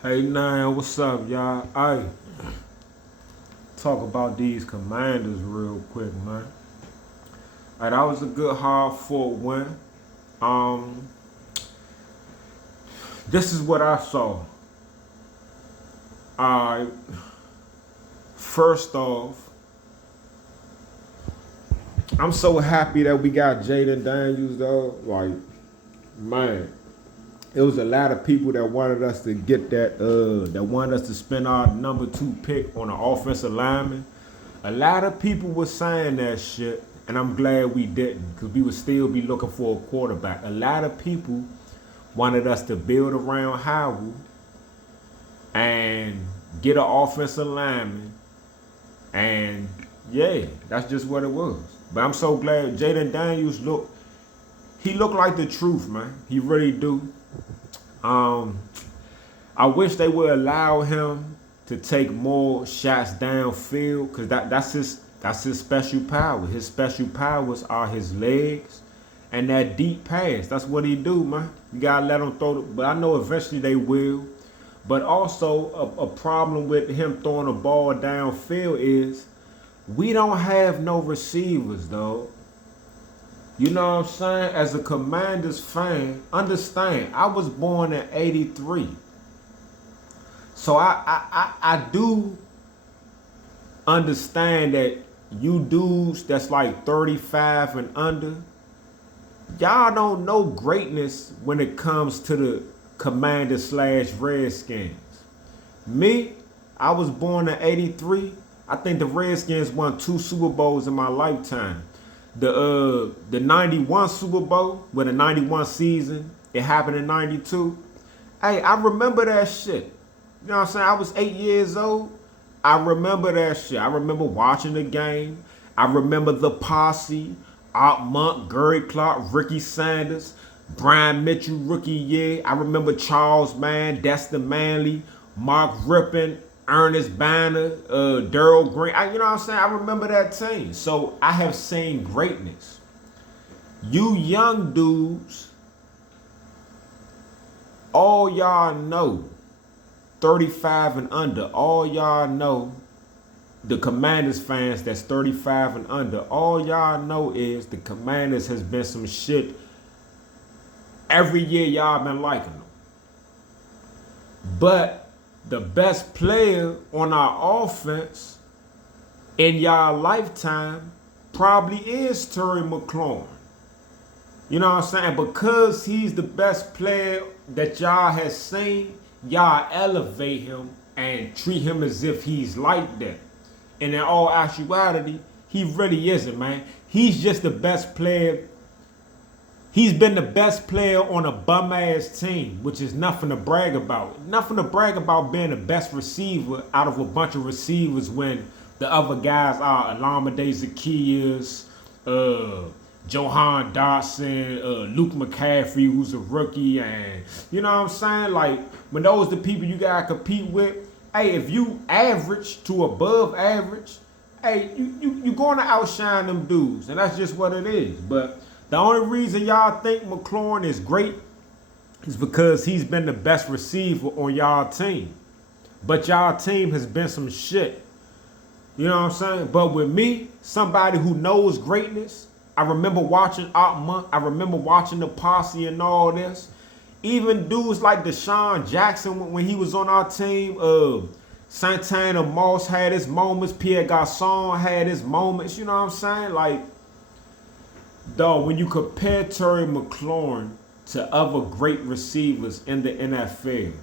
Hey, Nine, what's up, y'all? I talk about these commanders real quick, man. That was a good hard fought win. Um, this is what I saw. Alright, first off, I'm so happy that we got Jayden Daniels though. Like, man, it was a lot of people that wanted us to get that wanted us to spend our number 2 pick on an offensive lineman. A lot of people were saying that shit, and I'm glad we didn't, because we would still be looking for a quarterback. A lot of people wanted us to build around Howell and get an offensive lineman, and yeah, that's just what it was. But I'm so glad Jayden Daniels he looked like the truth, man. He really do. I wish they would allow him to take more shots downfield, because that's his special power. His special powers are his legs and that deep pass. That's what he do, man. You gotta let him throw it. But I know eventually they will. But also a problem with him throwing the ball downfield is we don't have no receivers, though. You know what I'm saying? As a Commanders fan, understand, I was born in 83. So I do understand that you dudes that's like 35 and under, y'all don't know greatness when it comes to the Commander/Redskins. Me, I was born in 83. I think the Redskins won 2 Super Bowls in my lifetime. The 91 Super Bowl, with the 91 season, it happened in 92. Hey, I remember that shit. You know what I'm saying? I was 8 years old. I remember that shit. I remember watching the game. I remember the posse, Art Monk, Gary Clark, Ricky Sanders, Brian Mitchell, rookie year. I remember Charles Mann, Destin Manley, Mark Rippon, Ernest Banner, Daryl Green. You know what I'm saying? I remember that team. So I have seen greatness. You young dudes, all y'all know, 35 and under, all y'all know, the Commanders fans that's 35 and under, all y'all know is the Commanders has been some shit every year y'all been liking them. But the best player on our offense in y'all lifetime probably is Terry McLaurin. You know what I'm saying? Because he's the best player that y'all has seen, y'all elevate him and treat him as if he's like that. And in all actuality, he really isn't, man. He's just the best player. He's been the best player on a bum-ass team, which is nothing to brag about. Nothing to brag about being the best receiver out of a bunch of receivers when the other guys are Alameda Zacchaeus, Johan Dotson, Luke McCaffrey, who's a rookie, and you know what I'm saying? Like, when those the people you gotta compete with, hey, if you average to above average, hey, you gonna outshine them dudes, and that's just what it is. But the only reason y'all think McLaurin is great is because he's been the best receiver on y'all team. But y'all team has been some shit. You know what I'm saying? But with me, somebody who knows greatness, I remember watching Art Monk. I remember watching the posse and all this. Even dudes like Deshaun Jackson when he was on our team. Santana Moss had his moments. Pierre Garçon had his moments. You know what I'm saying? Like, dog, when you compare Terry McLaurin to other great receivers in the NFL,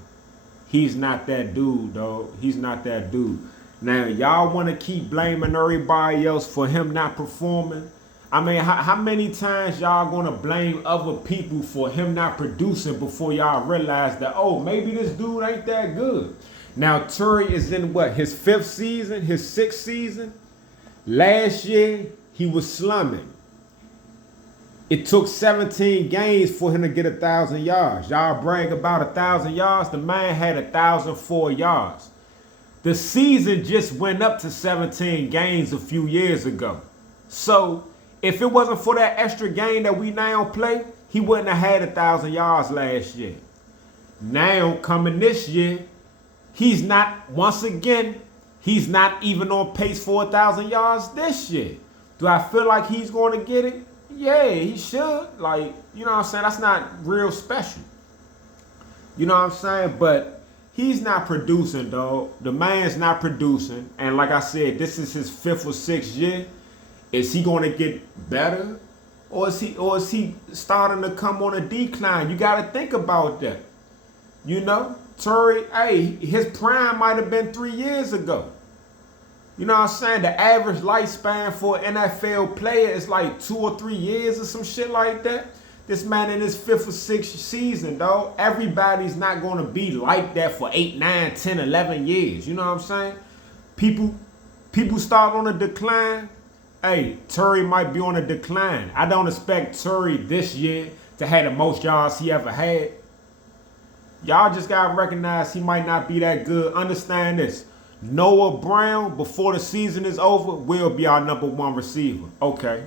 he's not that dude, dog. He's not that dude. Now, y'all want to keep blaming everybody else for him not performing? I mean, how many times y'all gonna blame other people for him not producing before y'all realize that, oh, maybe this dude ain't that good? Now, Terry is in what, his 5th season, his 6th season? Last year, he was slumming. It took 17 games for him to get 1,000 yards. Y'all brag about 1,000 yards. The man had 1,004 yards. The season just went up to 17 games a few years ago. So, if it wasn't for that extra game that we now play, he wouldn't have had 1,000 yards last year. Now, coming this year, he's not, once again, he's not even on pace for 1,000 yards this year. Do I feel like he's going to get it? Yeah, he should. Like, you know what I'm saying? That's not real special. You know what I'm saying? But he's not producing, dog. The man's not producing. And like I said, this is his 5th or 6th year. Is he going to get better? Or is he starting to come on a decline? You got to think about that. You know? Terry, hey, his prime might have been 3 years ago. You know what I'm saying? The average lifespan for an NFL player is like 2 or 3 years or some shit like that. This man in his 5th or 6th season, dog. Everybody's not going to be like that for 8, 9, 10, 11 years. You know what I'm saying? People start on a decline. Hey, Terry might be on a decline. I don't expect Terry this year to have the most yards he ever had. Y'all just got to recognize he might not be that good. Understand this. Noah Brown, before the season is over, will be our #1 receiver. Okay.